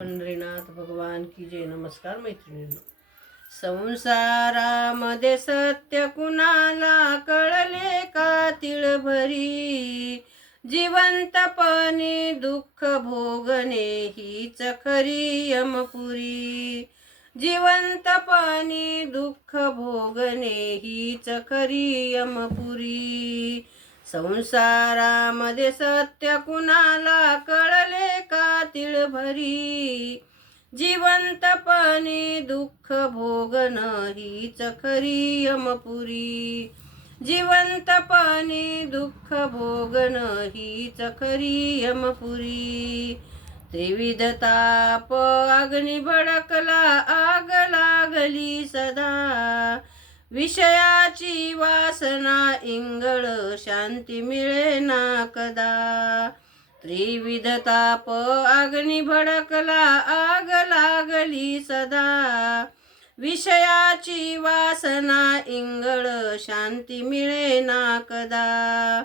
पंढरीनाथ भगवान की जय. नमस्कार मैत्रिणींनो. संसारामध्ये सत्य कुणाला कळले का तिळभरी, जिवंतपणी दुःख भोगणे हीच खरी यमपुरी. जिवंतपणी दुःख भोगणे हीच खरी यमपुरी. संसारामध्ये सत्य कुणाला कळले का तिळभरी, जिवंतपणी दुःख भोगणं हीच खरी यमपुरी. जिवंतपणी दुःख भोगणं हीच खरी यमपुरी. त्रिविध ताप अग्नी भडकला, आग लागली सदा, विषयाची वासना इंगळ शांती मिळे ना कदा. त्रिविध ताप अग्नी भडकला, आग लागली सदा, विषयाची वासना इंगळ शांती मिळे ना कदा.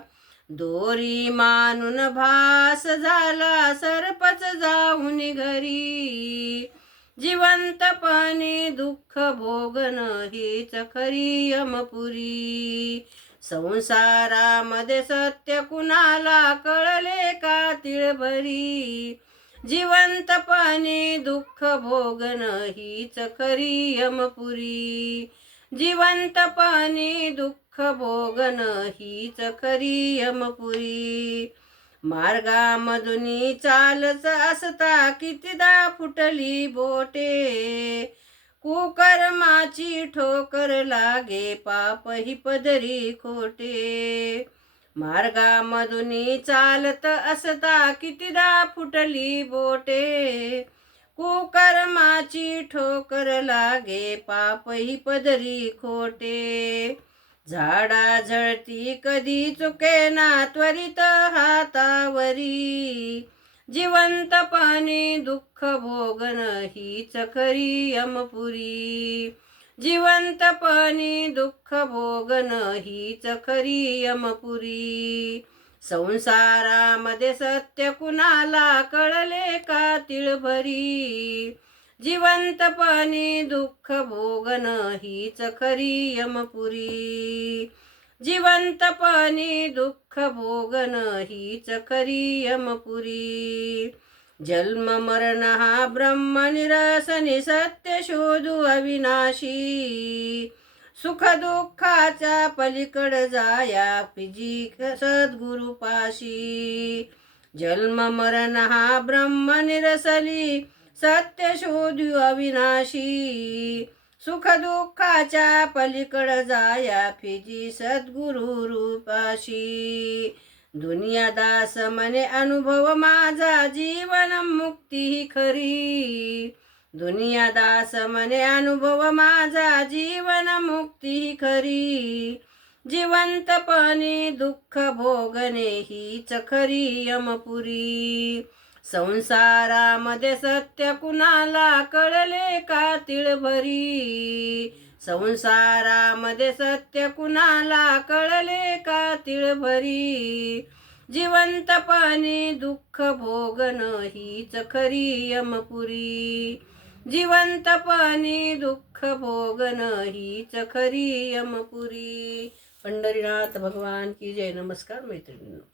दोरी मानून भास झाला सर्पच जाऊन घरी, जिवंतपणी दुःख भोगणं हीच खरी यमपुरी. संसारामध्ये सत्य कुणाला कळले का तिळभरी, जिवंतपणी दुःख भोगणं हीच खरी यमपुरी. जिवंतपणी दुःख भोगणं हीच खरी यमपुरी. मार्गामधुनी चालच असता कितीदा फुटली बोटे, कुकर्माची ठोकर लागे पाप ही पदरी खोटे. मार्गामधुनी चालत असता कितीदा फुटली बोटे, कुकर्माची ठोकर लागे पाप ही पदरी खोटे. झाडा झळती कधी चुकेना त्वरित हातावरी, जिवंतपणी दुःख भोगणं हीच खरी यमपुरी. जिवंतपणी दुःख भोगणं हीच खरी यमपुरी. संसारामध्ये सत्य कुणाला कळले का तिळभरी, जिवंतपणी दुःख भोगणं हीच खरी यमपुरी. जिवंतपणी दुःख भोगणं हीच खरी यमपुरी. जन्म मरण हा ब्रह्म निरसनी सत्य शोधू अविनाशी, सुख दुःखाच्या पलीकड जाया पिजी सद्गुरुपाशी. जन्म मरण हा ब्रह्म निरसली सत्य शोधू अविनाशी, सुख दुःखाच्या पलीकड जाया फिजी सद्गुरु रूपाशी. दुनिया दास मने अनुभव माझा जीवन मुक्ती ही खरी, दुनिया दास मने अनुभव माझा जीवन मुक्ती ही खरी. जिवंतपणी दुःख भोगणे हीच खरी यमपुरी. संसारामध्ये सत्य कुणाला कळले का तिळभरी, संसारामध्ये सत्य कुणाला कळले का तिळभरी. जिवंतपणी दुःख भोगणं हीच खरी यमपुरी. जिवंतपणी दुःख भोगणं हीच खरी यमपुरी. पंढरीनाथ भगवान की जय. नमस्कार मैत्रिणींनो.